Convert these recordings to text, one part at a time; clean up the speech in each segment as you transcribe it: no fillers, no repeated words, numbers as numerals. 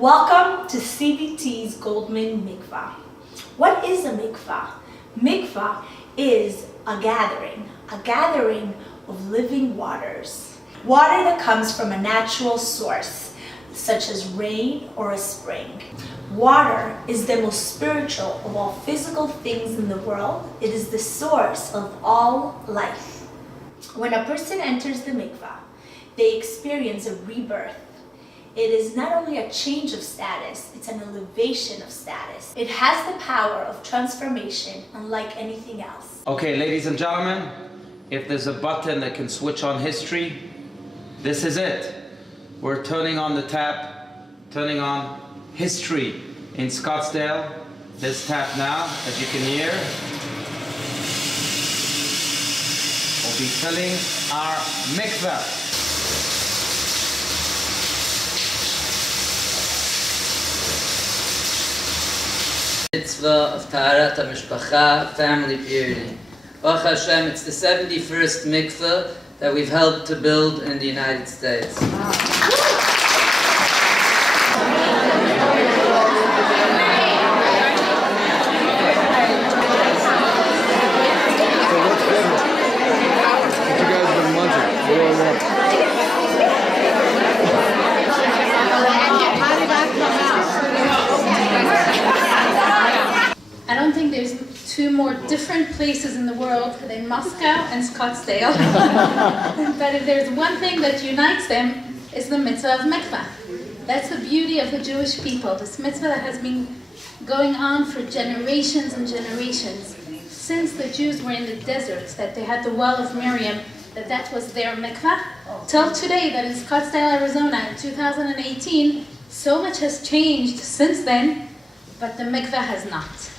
Welcome to CBT's Goldman Mikvah. What is a mikvah? Mikvah is a gathering of living waters. Water that comes from a natural source, such as rain or a spring. Water is the most spiritual of all physical things in the world. It is the source of all life. When a person enters the mikvah, they experience a rebirth. It is not only a change of status, it's an elevation of status. It has the power of transformation unlike anything else. Okay, ladies and gentlemen, if there's a button that can switch on history, this is it. We're turning on the tap, turning on history in Scottsdale. This tap now, as you can hear, will be filling our mikveh. Mitzvah of Taharat HaMishpacha, family purity. Baruch Hashem, it's the 71st mikveh that we've helped to build in the United States. I don't think there's two more different places in the world than Moscow and Scottsdale. But if there's one thing that unites them, it's the mitzvah of mikvah. That's the beauty of the Jewish people. This mitzvah that has been going on for generations and generations. Since the Jews were in the deserts, that they had the well of Miriam, that was their mikvah, till today that in Scottsdale, Arizona in 2018, so much has changed since then, but the mikvah has not.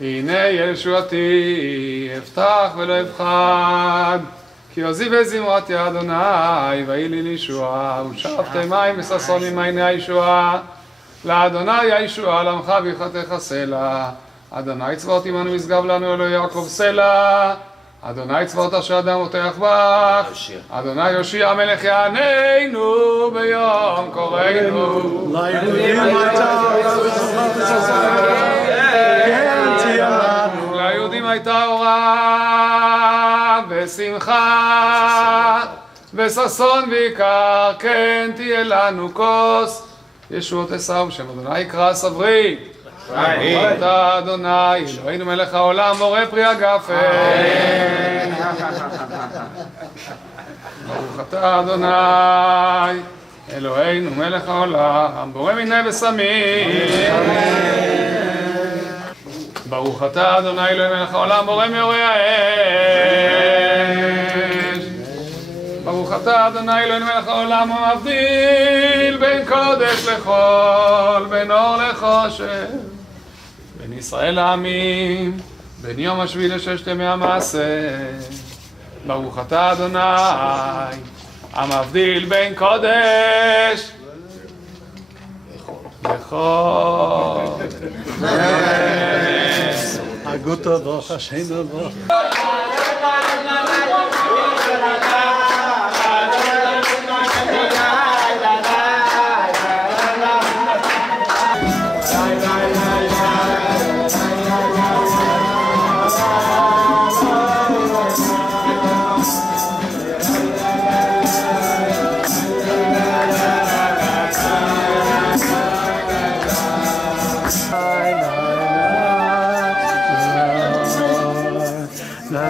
הנה ישועתי, אפתח ולא אפחד, כי עוזי וזמרתי אדוני, ויהי לי לישועה, ושאבתי מים וששון עם עיני הישועה, לאדוני הישועה, לעמך ויחתך סלע, אדוני צבאות עמנו משגב לנו אלוהי יעקב סלע, אדוני צבאות אשר אדם מותח בך, אדוני יושיע מלך יעננו ביום קוראנו. ליהודים הייתה אורה ושמחה וששון ויקר, כן תהיה לנו כוס ישועות עשיו, שם אדוני יקרא סברי. ברוך אתה אדוני אלוהינו מלך העולם בורא פרי הגפן. ברוך אתה אדוני אלוהינו מלך העולם בורא מיני ושמים. ברוך אתה אדוני אלוהי מלך העולם בורא מאורי האש. ברוך אתה אדוני אלוהי מלך העולם המבדיל בין קודש לחול, בין אור לחושך, בין ישראל לעמים, בין יום השביעי לששת ימי המעשה. ברוך אתה אדוני המבדיל בין קודש לחול. Aguto doch Hashem doch. Okay,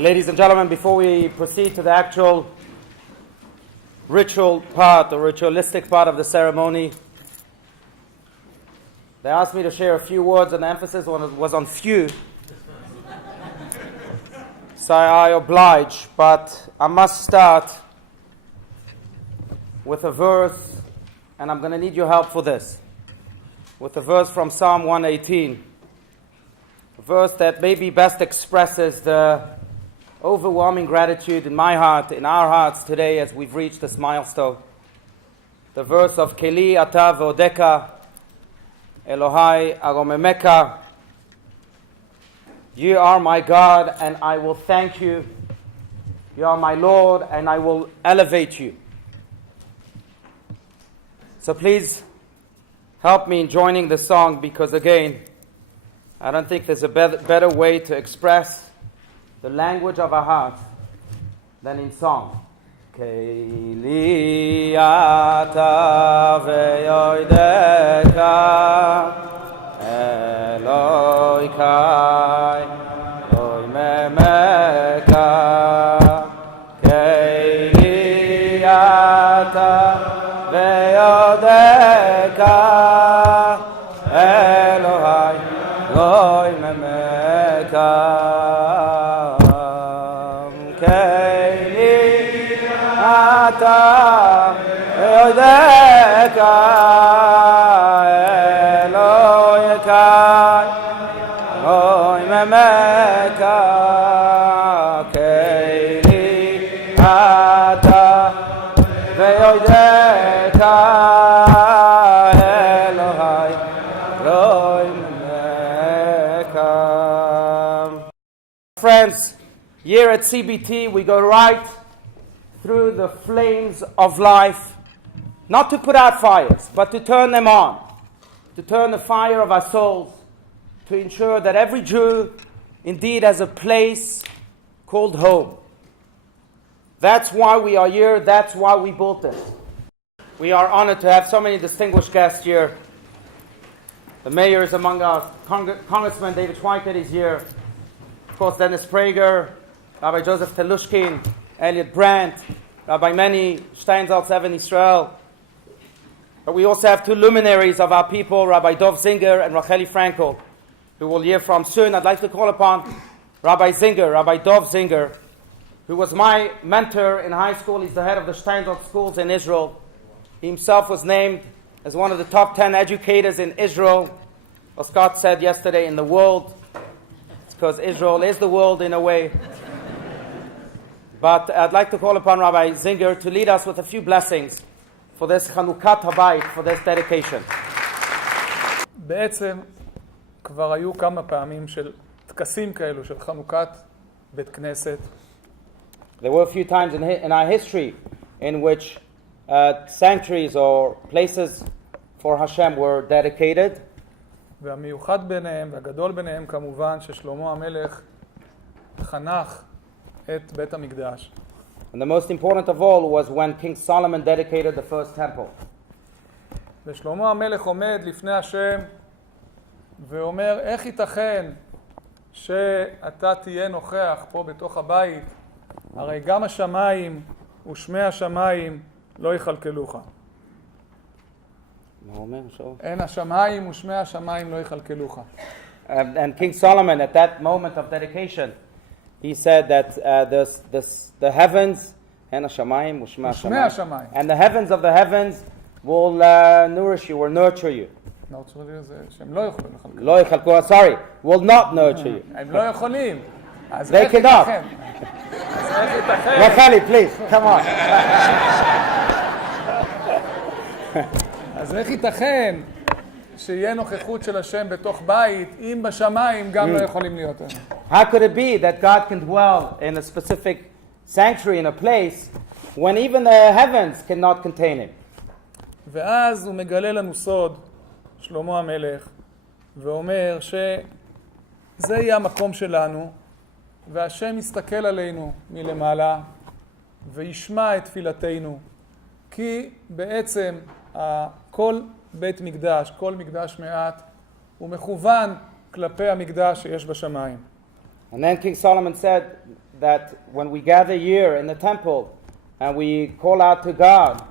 ladies and gentlemen, before we proceed to the actual ritual part, the ritualistic part of the ceremony, they asked me to share a few words, and the emphasis was on few. So I oblige, but I must start with a verse, and I'm going to need your help for this, with a verse from Psalm 118, a verse that maybe best expresses the overwhelming gratitude in my heart, in our hearts today as we've reached this milestone. The verse of Keli ata ve'odeka, Elohai aromemeka. You are my God, and I will thank you. You are my Lord, and I will elevate you. So please help me in joining the song, because again, I don't think there's a better way to express the language of our hearts than in song. Keli ata ve'odeka, Eloi kai, Eloi memeka. Keli ata ve'odeka, Eloi, Eloi memeka. Ve'odeka, Eloi kai, Eloi memeka. Keli ata ve'odeka, Elohai, Eloi memeka. Friends, here at CBT we go right through the flames of life, not to put out fires, but to turn them on, to turn the fire of our souls, to ensure that every Jew indeed has a place called home. That's why we are here, that's why we built this. We are honored to have so many distinguished guests here. The mayor is among us, Congressman David Schweikert is here, of course Dennis Prager, Rabbi Joseph Telushkin, Elliot Brandt, Rabbi Meni, Steinsaltz, Evan Israel. But we also have two luminaries of our people, Rabbi Singer and Rachelle Fraenkel, who we'll hear from soon. I'd like to call upon Rabbi Singer, Rabbi Singer, who was my mentor in high school. He's the head of the Steinsaltz schools in Israel. He himself was named as one of the top 10 educators in Israel. As Scott said yesterday, in the world. It's because Israel is the world in a way. But I'd like to call upon Rabbi Singer to lead us with a few blessings for this Chanukat Habayit, for this dedication. בעצם כבר היו כמה פעמים של טקסים כאלו של חנוכת בית כנסת. There were a few times in our history in which sanctuaries or places for Hashem were dedicated. והמיוחד ביניהם והגדול ביניהם כמובן ששלמה המלך חנך את בית המקדש. And the most important of all was when King Solomon dedicated the first temple. ושלמה המלך עומד לפני השם ואומר, איך ייתכן שאתה תהיה נוכח פה בתוך הבית, הרי גם השמיים ושמי השמיים לא יכלכלוך. אין השמיים ושמי השמיים לא יכלכלוך. And King Solomon, at that moment of dedication, he said that the heavens and the heavens of the heavens will nourish you or nurture you. Sorry, will not nurture you. They cannot. Rachelle, please, come on. אז איך ייתכן שיהיה נוכחות של השם בתוך בית, אם בשמיים גם לא יכולים להיות? How could it be that God can dwell in a specific sanctuary, in a place, when even the heavens cannot contain him? ואז הוא מגלה לנו סוד, שלמה המלך, ואומר שזה יהיה המקום שלנו, והשם יסתכל עלינו מלמעלה, וישמע את תפילתנו, כי בעצם כל בית מקדש, כל מקדש מעט, הוא מכוון כלפי המקדש שיש בשמיים. And then King Solomon said that when we gather here in the temple and we call out to God,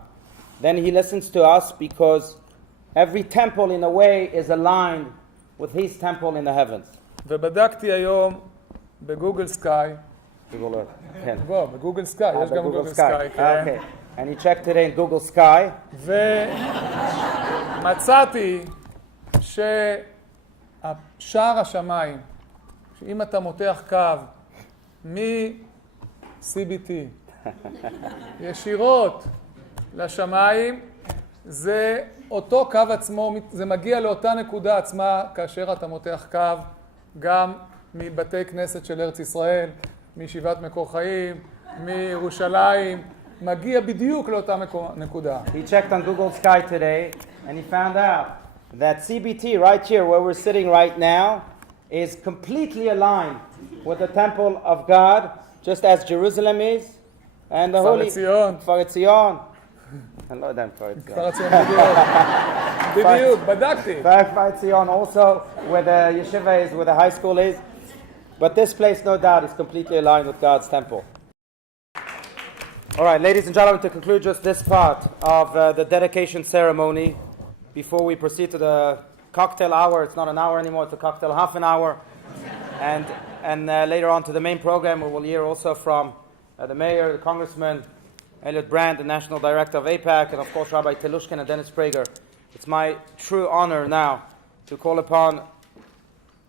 then he listens to us because every temple in a way is aligned with his temple in the heavens. ובדקתי היום בגוגל סקאי, בגוגל סקאי, יש גם גוגל סקאי. Okay. And he checked today in Google Sky. ומצאתי ששער השמיים, שאם אתה מותח קו מ-CBT ישירות לשמיים, זה אותו קו עצמו, זה מגיע לאותה נקודה עצמה כאשר אתה מותח קו גם מבתי כנסת של ארץ ישראל, מישיבת מקור חיים, מירושלים, מגיע בדיוק לאותה נקודה. He checked on Google Sky today and he found out that CBT right here where we're sitting right now is completely aligned with the temple of God, just as Jerusalem is, and the holy Kfar Etzion. I know them Kfar Etzion. כפר ציון בדיוק, בדקתי. Kfar Etzion also where the yeshiva is, where the high school is. But this place, no doubt, is completely aligned with God's temple. All right, ladies and gentlemen, to conclude just this part of the dedication ceremony, before we proceed to the cocktail hour. It's not an hour anymore, it's a cocktail half an hour. And later on to the main program, we will hear also from the mayor, the congressman, Elliot Brandt, the national director of AIPAC, and of course Rabbi Telushkin and Dennis Prager. It's my true honor now to call upon,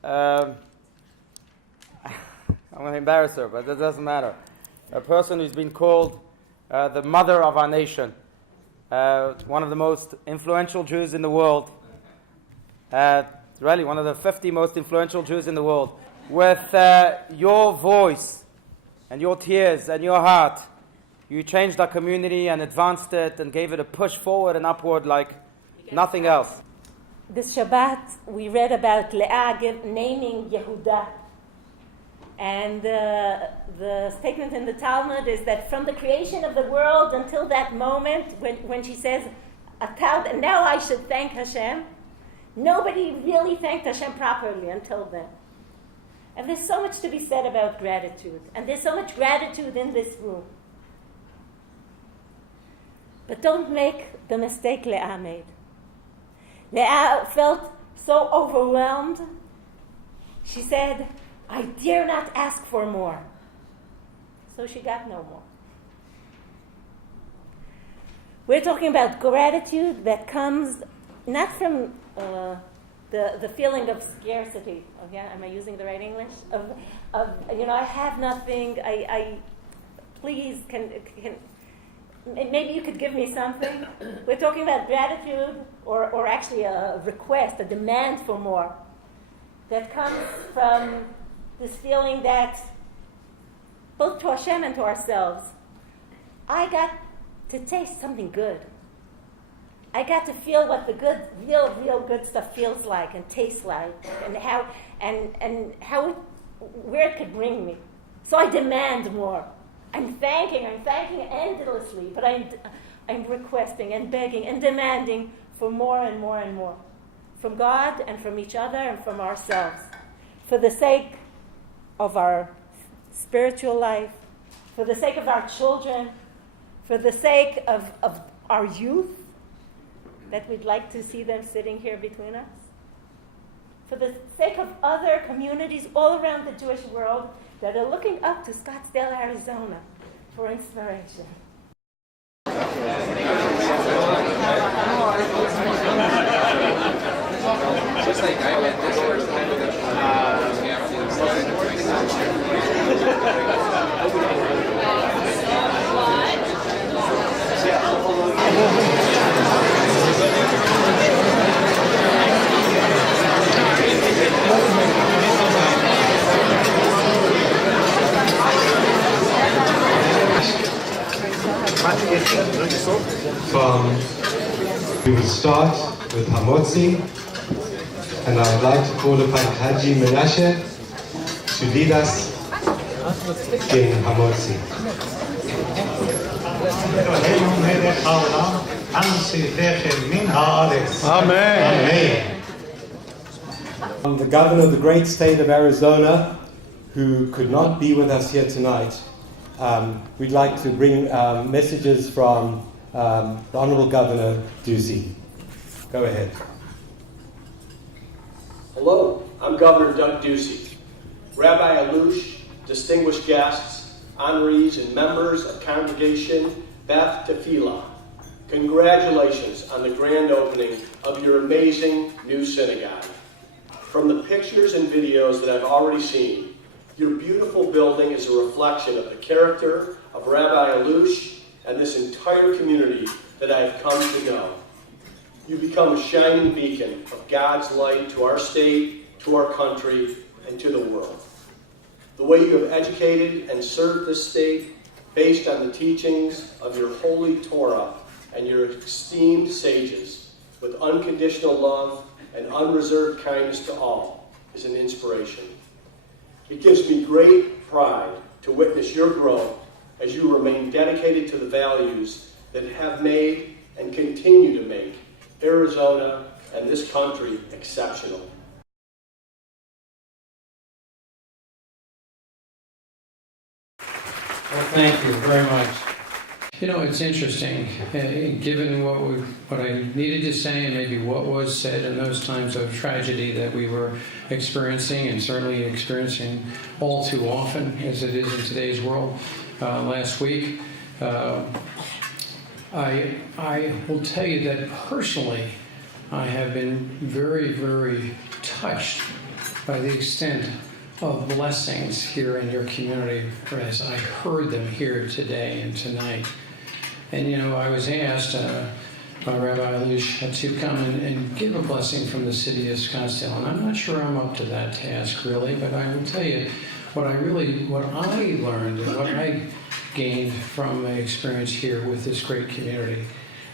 I'm going to embarrass her, but that doesn't matter, a person who's been called the mother of our nation, one of the most influential Jews in the world, really one of the 50 most influential Jews in the world. With your voice and your tears and your heart, you changed our community and advanced it and gave it a push forward and upward like nothing else. This Shabbat, we read about Leah naming Yehuda. And the statement in the Talmud is that from the creation of the world until that moment, when she says, now I should thank Hashem, nobody really thanked Hashem properly until then. And there's so much to be said about gratitude. And there's so much gratitude in this room. But don't make the mistake Leah made. Leah felt so overwhelmed. She said, I dare not ask for more. So she got no more. We're talking about gratitude that comes not from the feeling of scarcity. Oh, yeah, am I using the right English? Of I have nothing. I please can maybe you could give me something. We're talking about gratitude, or actually a request, a demand for more, that comes from this feeling that both to Hashem and to ourselves, I got to taste something good. I got to feel what the good, real good stuff feels like and tastes like, and how where it could bring me. So I demand more. I'm thanking endlessly, but I'm requesting and begging and demanding for more and more and more, from God and from each other and from ourselves, for the sake of our spiritual life, for the sake of our children, for the sake of our youth, that we'd like to see them sitting here between us, for the sake of other communities all around the Jewish world that are looking up to Scottsdale, Arizona for inspiration. Just like I went this We will start with Hamotzi, and I would like to call upon Haji Menashe to lead us in Hamotzi. Amen. I'm the governor of the great state of Arizona, who could not be with us here tonight. We'd like to bring messages from the Honorable Governor Ducey. Go ahead. Hello, I'm Governor Doug Ducey. Rabbi Allouche, distinguished guests, honorees, and members of Congregation Beth Tefillah, congratulations on the grand opening of your amazing new synagogue. From the pictures and videos that I've already seen, your beautiful building is a reflection of the character of Rabbi Allouche and this entire community that I have come to know. You become a shining beacon of God's light to our state, to our country, and to the world. The way you have educated and served this state based on the teachings of your holy Torah and your esteemed sages with unconditional love and unreserved kindness to all is an inspiration. It gives me great pride to witness your growth as you remain dedicated to the values that have made and continue to make Arizona and this country exceptional. Well, thank you very much. You know, it's interesting, given what I needed to say and maybe what was said in those times of tragedy that we were experiencing, and certainly experiencing all too often as it is in today's world last week. I will tell you that personally, I have been very, very touched by the extent of blessings here in your community as I heard them here today and tonight. And you know, I was asked by Rabbi Allouche to come and give a blessing from the city of Scottsdale, and I'm not sure I'm up to that task really, but I will tell you what I learned and what I gained from my experience here with this great community.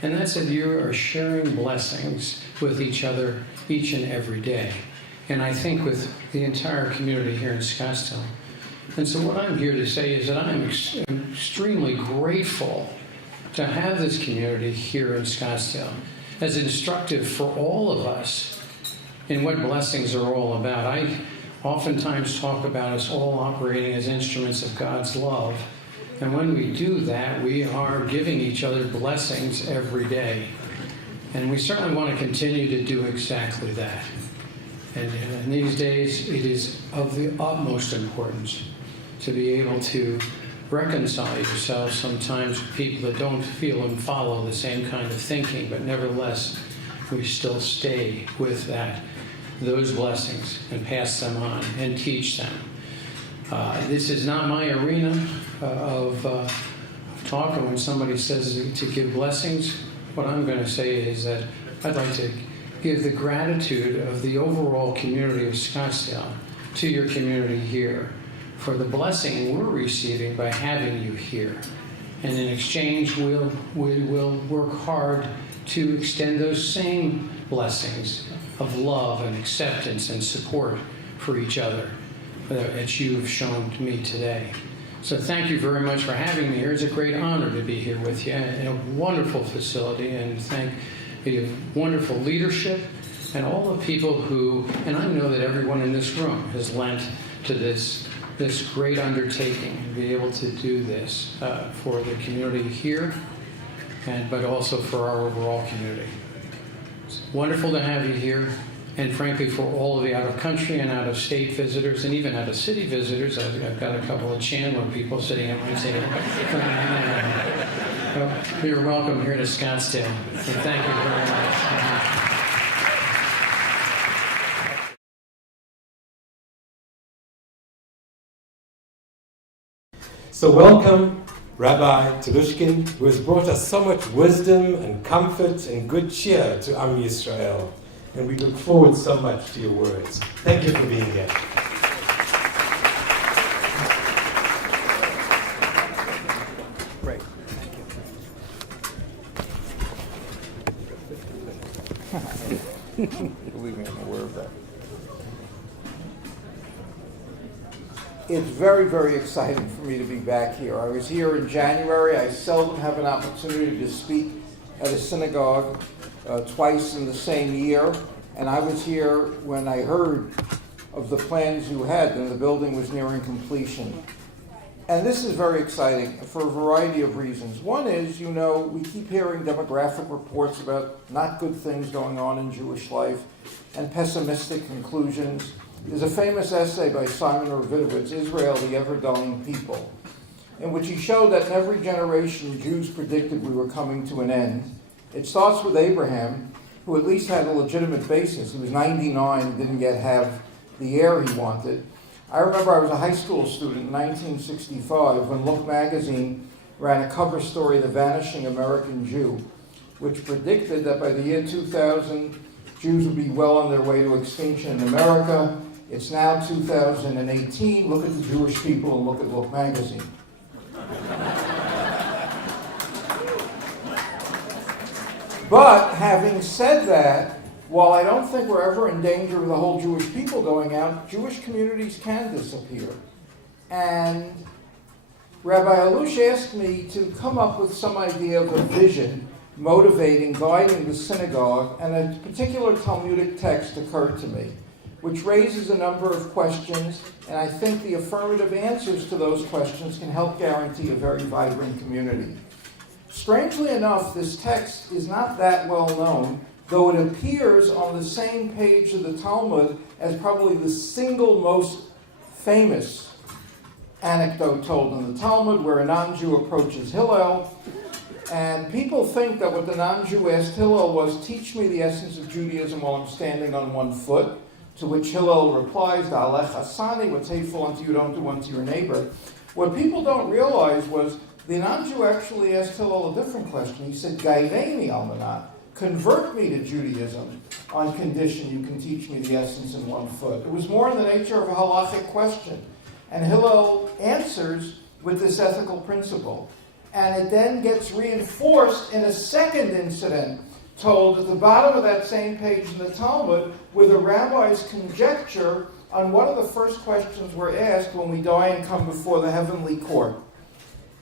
And that's that you are sharing blessings with each other each and every day. And I think with the entire community here in Scottsdale. And so what I'm here to say is that I'm extremely grateful to have this community here in Scottsdale as instructive for all of us in what blessings are all about. I oftentimes talk about us all operating as instruments of God's love. And when we do that, we are giving each other blessings every day. And we certainly want to continue to do exactly that. And in these days, it is of the utmost importance to be able to reconcile yourselves sometimes with people that don't feel and follow the same kind of thinking, but nevertheless, we still stay with those blessings and pass them on and teach them. This is not my arena of talk, and when somebody says to give blessings, what I'm going to say is that I'd like to give the gratitude of the overall community of Scottsdale to your community here for the blessing we're receiving by having you here. And in exchange, we will work hard to extend those same blessings of love and acceptance and support for each other that you've shown to me today. So thank you very much for having me here. It's a great honor to be here with you in a wonderful facility, and thank you, wonderful leadership, and all the people who, and I know that everyone in this room has lent to this great undertaking and be able to do this for the community here, but also for our overall community. It's wonderful to have you here, and frankly, for all of the out-of-country and out-of-state visitors, and even out-of-city visitors. I've got a couple of Chandler people sitting at my table. You're welcome here to Scottsdale. So thank you very much. So welcome Rabbi Telushkin, who has brought us so much wisdom and comfort and good cheer to Am Yisrael. And we look forward so much to your words. Thank you for being here. Great. Thank you. Believe me, I'm aware of that. It's very, very exciting for me to be back here. I was here in January. I seldom have an opportunity to speak at a synagogue twice in the same year. And I was here when I heard of the plans you had, and the building was nearing completion. And this is very exciting for a variety of reasons. One is, we keep hearing demographic reports about not good things going on in Jewish life and pessimistic conclusions. There's a famous essay by Simon Ravitowitz, Israel, the Ever-Dying People, in which he showed that in every generation Jews predicted we were coming to an end. It starts with Abraham, who at least had a legitimate basis. He was 99 and didn't yet have the heir he wanted. I remember I was a high school student in 1965 when Look magazine ran a cover story, The Vanishing American Jew, which predicted that by the year 2000, Jews would be well on their way to extinction in America. It's now 2018. Look at the Jewish people and look at Look magazine. But having said that, while I don't think we're ever in danger of the whole Jewish people going out, Jewish communities can disappear. And Rabbi Allouche asked me to come up with some idea of a vision, motivating, guiding the synagogue, and a particular Talmudic text occurred to me, which raises a number of questions, and I think the affirmative answers to those questions can help guarantee a very vibrant community. Strangely enough, this text is not that well known, though it appears on the same page of the Talmud as probably the single most famous anecdote told in the Talmud, where a non-Jew approaches Hillel, and people think that what the non-Jew asked Hillel was, teach me the essence of Judaism while I'm standing on one foot, to which Hillel replies, Da'alech asani, what's hateful unto you, don't do unto your neighbor. What people don't realize was the non-Jew actually asked Hillel a different question. He said, Gaireni almanat, convert me to Judaism on condition you can teach me the essence in one foot. It was more in the nature of a halachic question. And Hillel answers with this ethical principle. And it then gets reinforced in a second incident told at the bottom of that same page in the Talmud with a rabbi's conjecture on what are the first questions we're asked when we die and come before the heavenly court.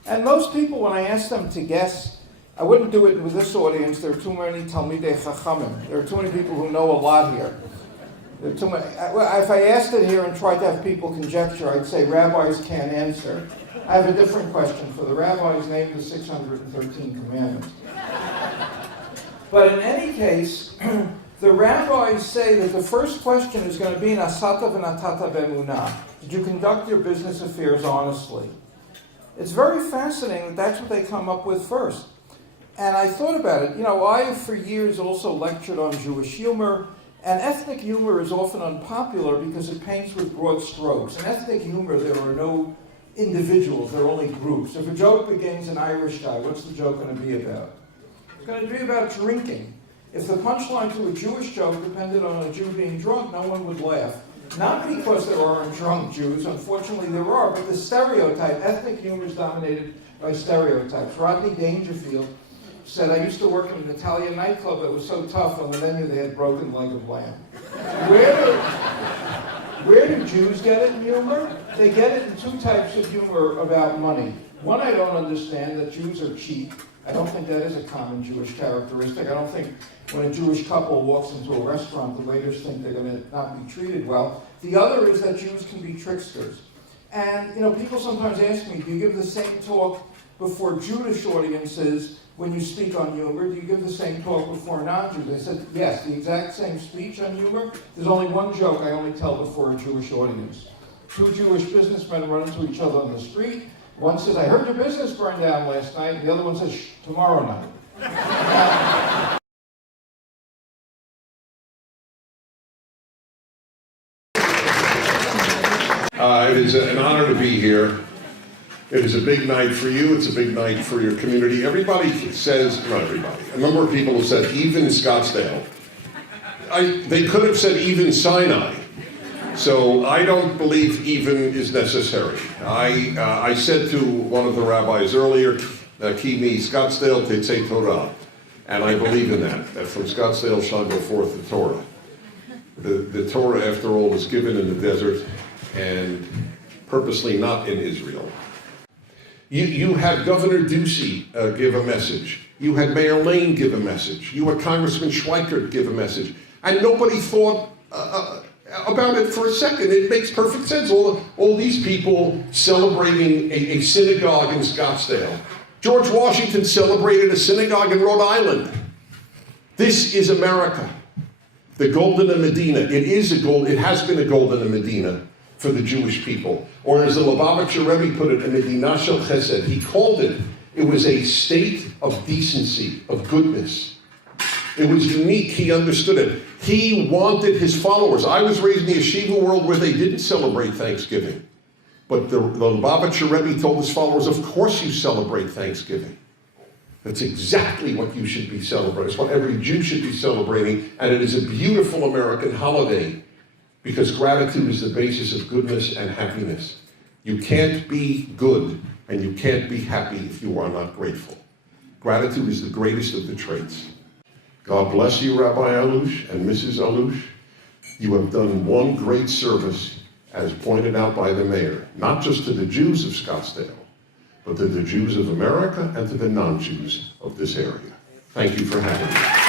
And most people, when I ask them to guess, I wouldn't do it with this audience. There are too many Talmidei Chachamim. There are too many people who know a lot here. There are too many. If I asked it here and tried to have people conjecture, I'd say rabbis can't answer. I have a different question for the rabbis. Name the 613 commandments. But in any case, the rabbis say that the first question is going to be Nasata v'natata b'emunah. Did you conduct your business affairs honestly? It's very fascinating that that's what they come up with first. And I thought about it. I have for years also lectured on Jewish humor, and ethnic humor is often unpopular because it paints with broad strokes. In ethnic humor, there are no individuals, there are only groups. If a joke begins an Irish guy, what's the joke going to be about? It's going to be about drinking. If the punchline to a Jewish joke depended on a Jew being drunk, no one would laugh. Not because there aren't drunk Jews, unfortunately there are, but the stereotype, ethnic humor is dominated by stereotypes. Rodney Dangerfield said, I used to work in an Italian nightclub that was so tough, on the menu they had broken leg of lamb. Where do Jews get it in humor? They get it in two types of humor about money. One, I don't understand, that Jews are cheap. I don't think that is a common Jewish characteristic. I don't think when a Jewish couple walks into a restaurant, the waiters think they're going to not be treated well. The other is that Jews can be tricksters. And, people sometimes ask me, do you give the same talk before Jewish audiences when you speak on humor? Do you give the same talk before non-Jews? I said, yes, the exact same speech on humor. There's only one joke I only tell before a Jewish audience. Two Jewish businessmen run into each other on the street. One says, I heard your business burned down last night. The other one says, shh, tomorrow night. It is an honor to be here. It is a big night for you. It's a big night for your community. Everybody says, not everybody, a number of people have said even Scottsdale. They could have said even Sinai. So I don't believe even is necessary. I said to one of the rabbis earlier, Ki mi Scottsdale tetzei Torah. And I believe in that from Scottsdale shall go forth the Torah. The Torah, after all, was given in the desert and purposely not in Israel. You had Governor Ducey give a message. You had Mayor Lane give a message. You had Congressman Schweikert give a message. And nobody thought about it for a second. It makes perfect sense. All these people celebrating a synagogue in Scottsdale. George Washington celebrated a synagogue in Rhode Island. This is America. The Golden Medina. It has been a Golden Medina for the Jewish people. Or as the Lubavitcher Rebbe put it, a Medina shel Chesed. He called it was a state of decency, of goodness. It was unique. He understood it. He wanted his followers. I was raised in the yeshiva world where they didn't celebrate Thanksgiving. But the Lubavitcher Rebbe told his followers, of course you celebrate Thanksgiving. That's exactly what you should be celebrating. It's what every Jew should be celebrating. And it is a beautiful American holiday because gratitude is the basis of goodness and happiness. You can't be good and you can't be happy if you are not grateful. Gratitude is the greatest of the traits. God bless you, Rabbi Allouche and Mrs. Allouche. You have done one great service, as pointed out by the mayor, not just to the Jews of Scottsdale, but to the Jews of America and to the non-Jews of this area. Thank you for having me.